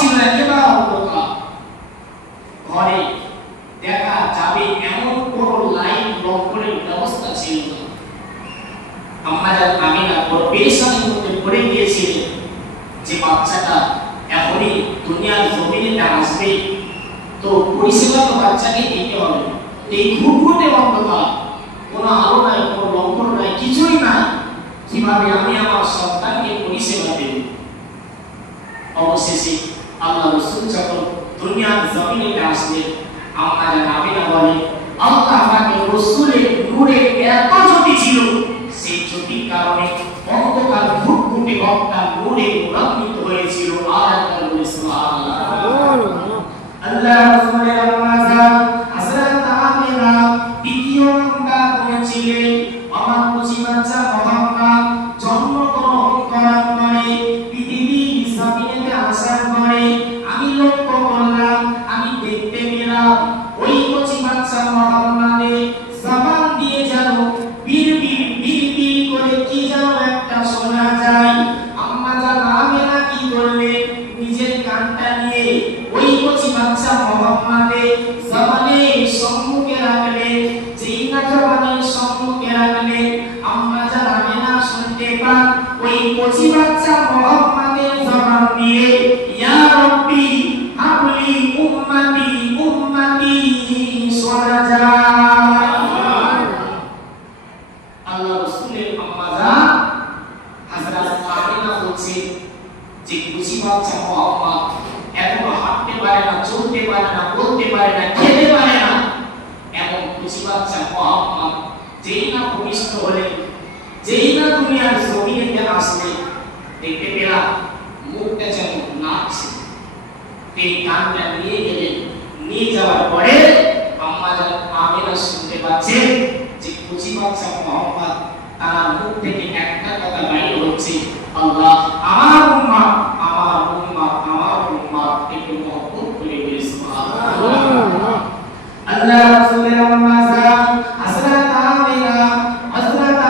ছিল একেবারে অন্ধকার। ঘরে দেখা যাবে এমন কোনো লাইট লম্পটের ব্যবস্থা ছিল না। আম্মা জান আমিনা বড় পেরেশানির মধ্যে পড়ে গিয়েছিলেন যে বাচ্চাটা এখনই দুনিয়ার জমিনে আসবে, তো পরিষেবা তো বাচ্চাকে দিতে হবে। এই ঘুটঘুটে অন্ধকার, কোনো আলো নাই, কোনো লম্পট নাই, কিছুই নাই, কিভাবে আমি আমার সন্তানকে পরিষেবা দেব? অবশেষে আল্লাহ রাসূল যখন দুনিয়ার জমিনে আসলেন, আম্মা জান আমিনা বলে আল্লাহ পাকের রাসূলের নূরে এত জ্যোতি ছিল, সেই জ্যোতির কারণে অন্ধকার ঘুটঘুটে ঘরটা নূরে রঙিত হয়েছিল। আর আল্লাহ সুবহানাল্লাহ। আল্লাহ রাসূলের আম্মা জান হযরত আমিনা দ্বিতীয় নাম্বার হয়েছিলেন। আমার খুশি বাচ্চা মুহাম্মদ জন্মগ্রহণ করার পরে পৃথিবীর জমিনে আসার পরে আমি লক্ষ্য করলাম, আমি দেখতে পেলাম ওই খুশি বাচ্চা মুহাম্মদের জবান দিয়ে যেন বিড়বিড় বিড়বিড় করে কি যেন একটা শোনা যায়। আম্মা জান আমিনা কি করলেন, নিজের কানটা নিয়ে ওই কচি বাচ্চা মুহাম্মদের জবানের সম্মুখে রাখলেন। যেই না জবানের সম্মুখে রাখলেন, আম্মা জান আমিনা শুনতে পান ওই কচি বাচ্চা মুহাম্মদের জবান দিয়ে ইয়া রাব্বি হাবলি উম্মতি উম্মতি শোনা যায়। আল্লাহ রাসূলের আম্মা জান হযরত আমিনা বলছে যে খুশি বাচ্চা মুহাম্মদ এখনো হাঁটতে পারে না, চলতে পারে না, বলতে পারে না, খেতে পারে না, এমন খুশি বাচ্চা মুহাম্মদ যেই না ভূমিষ্ঠ হলেন, যেই না দুনিয়ার জমিনে আসলেন, দেখতে পেলাম মুখটা যেন নাচছে। এই কানটা নিয়ে গেলেন, নিয়ে যাওয়ার পরে আম্মা জান আমিনা শুনতে পাচ্ছেন যে খুশি বাচ্চা মুহাম্মদ তার মুখ থেকে একটা কথা বাইরে হচ্ছে, আল্লাহ আমার উম্মত আমার উম্মত আমার উম্মত, একটু মহব্বত করে বলি সুবহানাল্লাহ। আল্লাহ রাসূলের আম্মা জান হযরত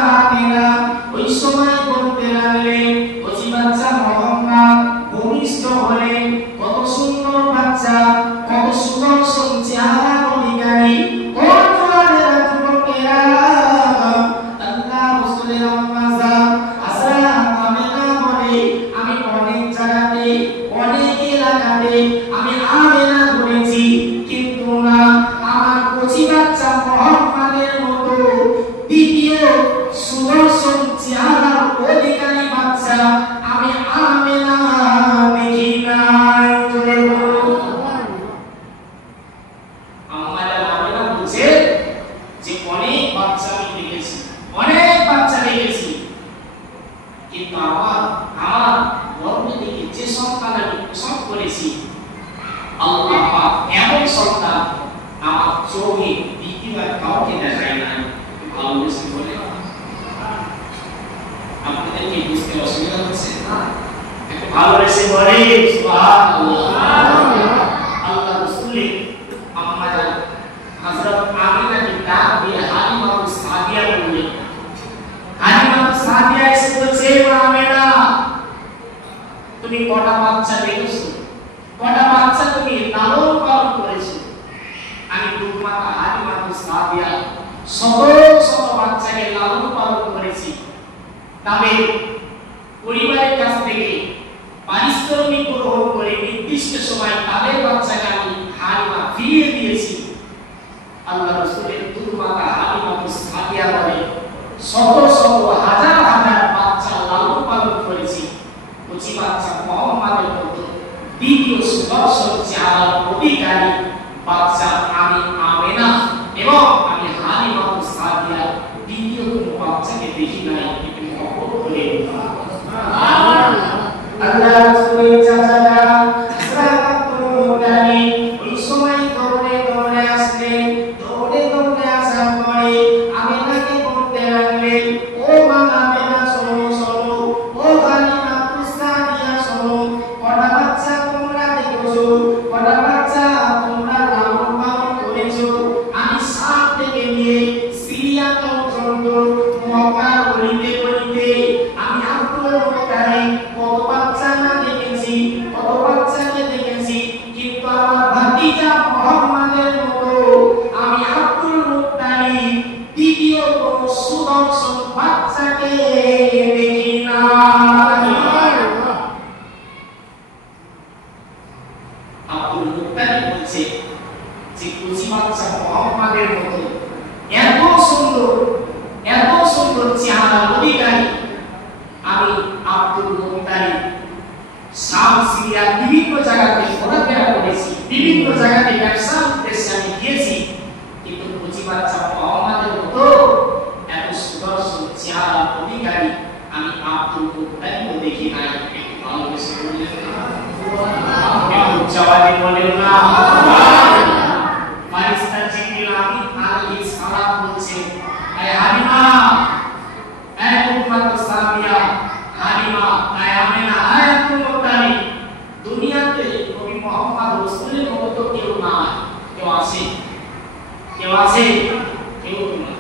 আমিনা ওই সময় বলতে লাগলেন, খুশি বাচ্চা মুহাম্মদ ভূমিষ্ঠ হলেন, কত সুন্দর বাচ্চা, কত সুদর্শন চেহারার অধিকারী, কত জোয়ানেরা যুবকেরা। আল্লাহ রাসূলের আম্মা জান হযরত আমিনা বলে আমি অনেক জায়গাতে অনেক এলাকাতে আমি আমিনা বলেছি, কিন্তু না আমার কচি বাচ্চা মুহাম্মদের মতো দ্বিতীয় সুদর্শন চেহারার অধিকারী বাচ্চা আমি আমিনা দেখি নাই। আম্মা জান আমিনা বলছে যে অনেক বাচ্চা আমি দেখেছি, অনেক বাচ্চা দেখেছি, কিন্তু আমার গর্ভ থেকে যে সন্তান আমি প্রসব করেছি, আল্লাহ পাক এমন সন্তান আমার চোখে দ্বিতীয়বার কাউকে দেখায় না। ভালোবেসে বলে আপনাদের কি বুঝতে অসুবিধা হচ্ছে? একটু ভালোবেসে বলে সুবহানাল্লাহ। আল্লাহ রাসূলের আম্মা জান হযরত আমিনাকে ডাক দিয়ে হালিমাতুস সাদিয়া বললেন। হালিমাতুস সাদিয়া এসে বলছে, মা আমিনা তুমি কটা বাচ্চা দেখেছো, কটা বাচ্চা তুমি লালন পালন করেছো? আমি দুধমাতা হালিমাতুস সাদিয়া শত শত বাচ্চাকে লালন পালন করেছি, তবে পরিবারের কাছ থেকে পারিশ্রমিক গ্রহণ করে নির্দিষ্ট সময় তাদের বাচ্চাকে আমি হালিমা ফিরিয়ে দিয়েছি। আল্লাহ রাসূলের দুধমাতা হালিমাতুস সাদিয়া বলে শত শত হাজার হাজার বাচ্চা লালন পালন করেছি, কচি বাচ্চা মুহাম্মদের মতো দ্বিতীয় সুদর্শন চেহারার অধিকারী বাচ্চা আমি আমিনা এবং আমি হালিমাতুস সাদিয়া দ্বিতীয় কোনো বাচ্চাকে দেখি নাই। এটি মহব্বত করে আল্লাহ রাসূলের চাচারা হযরত আব্দুল মুত্তালিব ওই সময় দৌড়ে দৌড়ে আসলেন। দৌড়ে দৌড়ে আসার পরে আমিনাকে বলতে লাগলেন, ও মা আমিনা শোনো শোনো, ও হালিমাতুস সাদিয়া শোনো, কটা বাচ্চা তোমরা দেখেছো, কটা বাচ্চা তোমরা লালন পালন ভাতিজা মুহাম্মাদের মতো আমি আব্দুল মুত্তালিব দ্বিতীয় কোন সুদর্শন বাচ্চাকে দেখি না। আব্দুল মুত্তালিব বলছে যে কুচি বাচ্চা মুহাম্মাদের মতো এত সুন্দর চেহারার অধিকারী আমি আব্দুল মুত্তালিব শাম সিরিয়ার বিভিন্ন জায়গাতে ঘোরাফেরা করেছি, বিভিন্ন জায়গাতে ব্যবসার উদ্দেশ্যে আমি গিয়েছি, কিন্তু কুচি বাচ্চা মুহাম্মাদের মতো এত সুদর্শন চেহারার অধিকারী আমি আব্দুল মুত্তালিব দেখি নাই। একটু ভালোবেসে বললেন না, একটু জবাবে বলেন না। ফারিস্তা জিবরিল আমিন আলাইহিস সালাম বলছেন, হে হালিমা, হে উম্মাত সামিয়া, হালিমা, হে আমিনা, হে আব্দুল মুত্তালিব, দুনিয়াতে নবী মুহাম্মদ রাসূলের মতো কেউ নাই। কেউ আছে? কেউ আছে? কেউ না।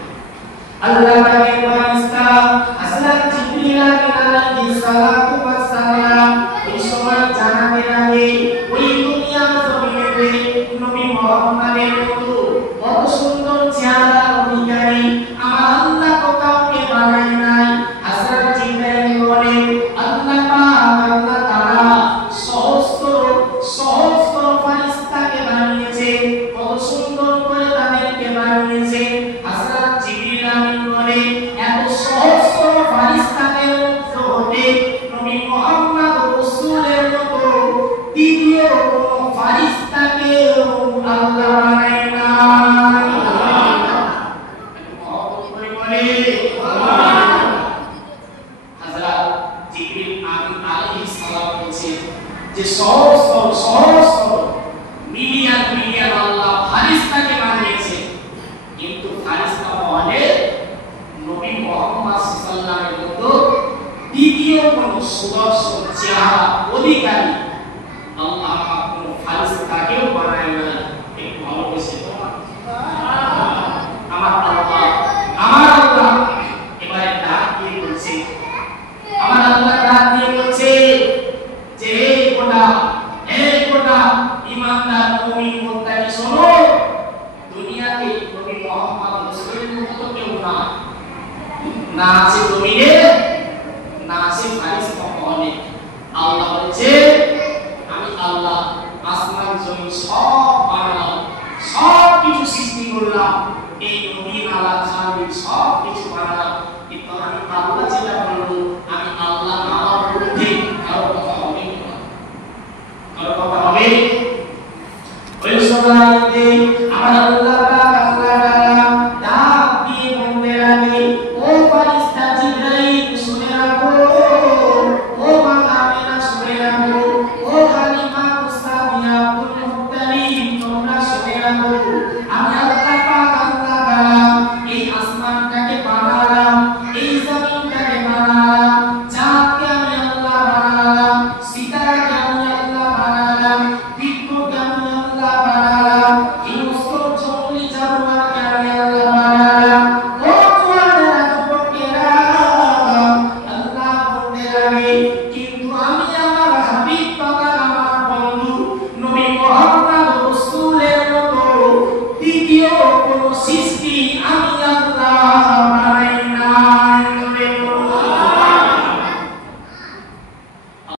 আল্লাহ তাআলা ফারিস্তা হযরত জিবরিল আমিন আলাইহিস সালাতু ওয়াস সালাম এই সময় জানাতে লাগে ওই দুনিয়ার জমিনেতে নবী মুহাম্মদের মতো কত সুন্দর চেহারার অধিকারী আমার আল্লাহ তো কাউকে বানায় নাই। হযরত জিবরাইল বলে আল্লাহ পাক আল্লাহ তাআলা সহস্র ফেরেশতাকে বানিয়েছে, কত সুন্দর করে তাদেরকে বানিয়েছে। হযরত জিবরিল আমিন বলে এত সহস্র ফেরেশতাদের মধ্যে নবী মুহাম্মদ রাসূলের মতো দ্বিতীয় কোন ফেরেশতাকে আল্লাহ বানায় না। যে সহস্র মিলিয়ন আল্লাহ ফারিস্তাকে বানিয়েছে, কিন্তু ফারিস্তা মহলে নবী মুহাম্মদ সাল্লাল্লাহু আলাইহি ওয়াসাল্লামের মতো দ্বিতীয় কোন সুদর্শন চেহারা অধিকারী আল্লাহ কোন ফারিস্তাকেও বানায় না। একটু ভালোবেসে আমার আল্লাহ এবারে ডাক দিয়ে বলছে, আমার আল্লাহ ডাক দিয়ে বলছে যে হে গোটা ইমানদার মুমিন মুত্তাকি শোনো, দুনিয়াতে নবী মুহাম্মদ রাসূলের মতো কেউ না আছে জমিনে, না আছে ফারিস্তা মহলে। আল্লাহ বলছে আমি আল্লাহ আসমান জমিন সব বানালাম, সব কিছু সৃষ্টি করলাম, এই নবী আলা খালি সব কিছু বানালাম, কিন্তু আমি আল্লাহ যেটা বলবো আমি আল্লাহ আমার বিরুদ্ধে কারো কথা হবে না, কারো কথা হবে ওই সময় আমার আল্লাহ